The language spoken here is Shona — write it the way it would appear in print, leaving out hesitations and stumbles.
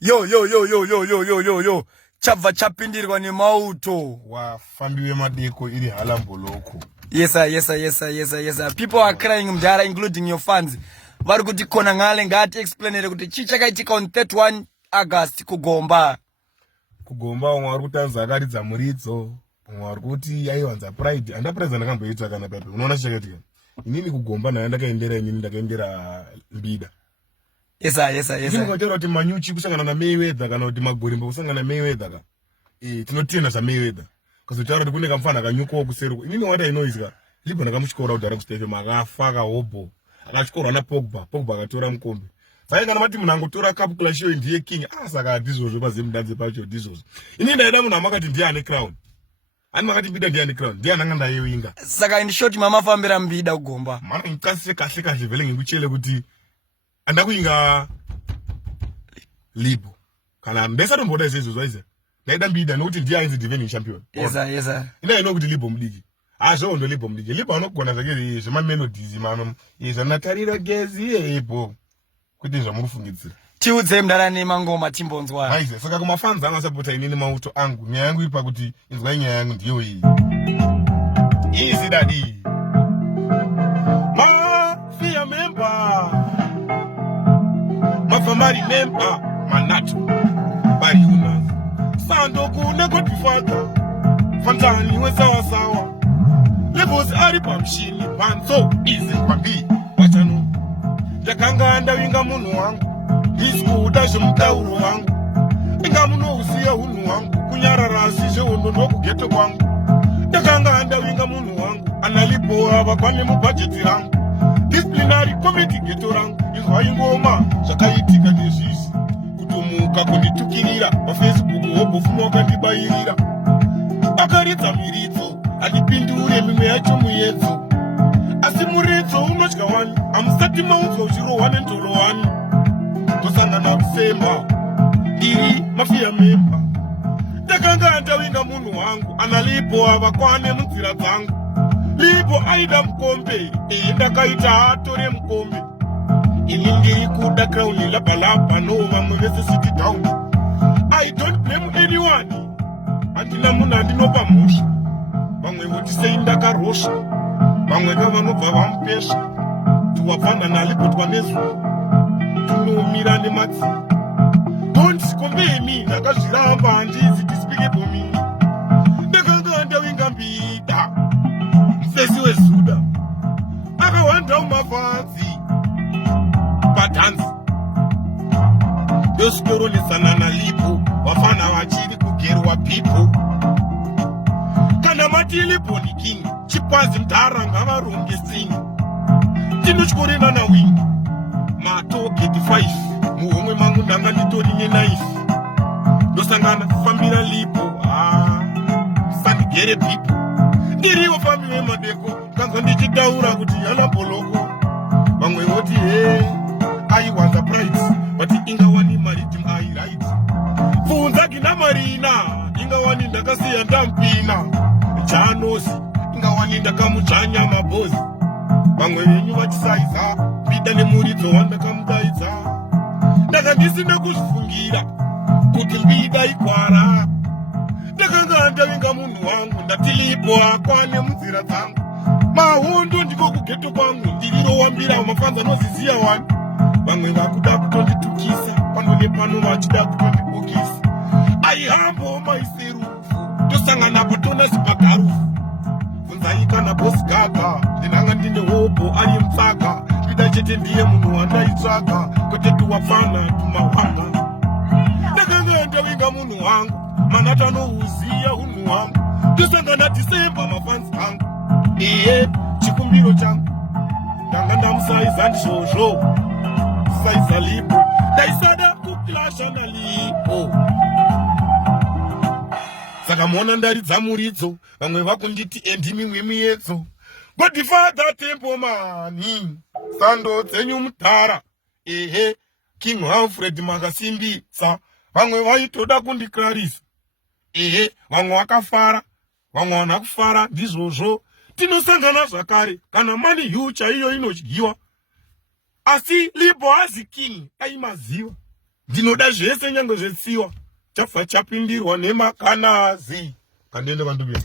Yo. Chabva chapindirwa nemauto. Wafambiwe madeko iri halambo loko. Yes sir. People are crying mdara, including your fans. Vari kuti kona ngale ngati explainere kuti chichakaitika on 31 August kugomba. Kugomba umwe vari kutanza akaridza muridzo. Umwe vari kuti aiwanza pride. Anda pride ndakamboita kana pepe. Unoona chichakaitika. Inini kugomba nayo ndakaendera inini ndakaendera Mbida. Yes sir. Inini kwatera kuti Manyuchi kusangana na Mayweather kana kuti Magorimbo kusangana na Mayweather ka. Tinotenda za Mayweather. Kazotaura kuti kune kamfana kanyuko kuseruko. Inini what I know is ka lipo ndakamuchikora kudhara kustefe makafa hobo. Akachikora na Pogba akatora mukombe. Saka kana mati munhu angotora cup clash yo ndiye king. Saka ndizvozvo pazemudanze pacho ndizvozvo. Inini ndaida munhu amakati ndiye ane crown. Ani makati Mbida ndiye ane crown. Ndiye ananga ndayewinga. Saka in short mama fambira Mbida kugomba. Mana ngikasise kahle vele ngikuchele kuti andakuinga libo. Kana ndesatomboda izvo zvaize. Ndaida Mbida nokuti ndiye ainzi defending champion. Yes sir. Ina inokuti libo mudiki. Azvondo libo mudiki. Libo anogona zvake zvema melodies mano. Zvanatarira gezi ebo. Kuti zvamurufungidzira. Tiudze mdara nemangoma timbonzwa. Haize saka kumafans anga sapota inini mauto angu. Nyaya yangu ipa kuti inzwa nyaya yangu ndiyo iyi. Easy daddy. Mafia member. Mafamari member. Manato. Bariuna. Sando kuna godfather. Fantani we sawa. Levels ari pamshini. Panso easy papi. Wachano. Jakanga ndawinga munu wangu. Isikuda zvomutauro wangu. Inga munouziya hunhu wangu. Kunyarara sizvohondo ndokugeto kwangu. Ndakanga ndawinga munhu wangu. Analipo ava kwane mubhajeti rangu. Disciplinary committee geto rangu. Izwa ingoma zvakaitika nezvisi. Kutomuka kunditukirira paFacebook wobofuma wakandibayirira. Akaridza miridzo handipindure mimwe yacho muyedzo. Asi muridzo unotya wani. Hamusati maunzwa uchirohwa nendoro wani. Tosangana kusemba iri mafia memba. Ndakanga ndawinga munhu wangu. Analipo ava kwane munzira dzangu. Lipo aida mukombe. Ndakaita atore mukombe. Ini ndiri kuda crown labhalabha no vamwe vese city down. I don't blame anyone. Handina munhu andinopa mhosva. Vamwe voti sei ndakarosha. Vamwe vanobva vamupesha. Tuwapfana nalipotwa nezuva. Tunomira nematsi. Don't compare me. Ndakazviramba handizi despicable me. Ndakanga ndawinga Mbida. Mufesi weZuda. Akawanda mumafanzi. Patanzi. Yosikoronetsana nalipo. Vafana vachiri kugerwa people. Kana mati lipo ni king. Chipazi mdhara ngavaronge sing. Tinotyorena na wing. Mato 85 muhomwe mangu ndanga nditori nenaifi. Ndosangana fambira lipo. Sandigere pipo. Ndiriwo fambi wemadeko. Kanzwa ndichitaura kuti yana boloko. Vamwe voti I was a prize. But ingawani maritim I right. Funza gina marina. Ingawani ndakasiya ndampina. Chanosi. Ingawani ndakamuchanya mabozi. Vamwe venyu vachisaiza. Mbida nemuridzo wandakamudaidza. Ndakandisina kuzvifungira kuti Mbida ikwara. Ndakanga ndawinga munhu wangu. Ndatilipo akwane munzira dzangu. Mahondo ndiko kugeto kwangu. Ndirirowambira mafanza noziziya wani. Vamwe vakuda kutonditukisa. Pano nepano vachida kutondibokisa. Aihambo maiserufu. Tosangana patona sipagarufu. Funzaika na boss gaga. Ndinanga ndine hobo ari mtsaka. Mbida chete ndiye munhu wandaitsvaga. Kwete tuwapfana tumawanga. Ndakanga ndawinga munhu wangu. Manata anouziya hunhu wangu. Tosangana December mafanzi angu. Chikumbiro changu. Ndanga ndamusaiza ndizvozvo. Saiza lipo. Ndaisada kuklasha nalipo. Saka mona ndaridza muridzo. Vamwe vakunditi ndimi miedzo. Godfather tempo mani. Sando dzenyu mutara. King Alfred makasimbisa. Vamwe vaitoda kundiklarisa. Vamwe vakafara. Vamwe vana kufara ndizvozvo. Tinosangana zvakare. Kana mani yu chaiyo inodyiwa. Asi lipo hazi king aimaziva. ndinoda zvese nyange zvetsiwa chafa chapindirwa nemakanazi. Kandiende vandu vya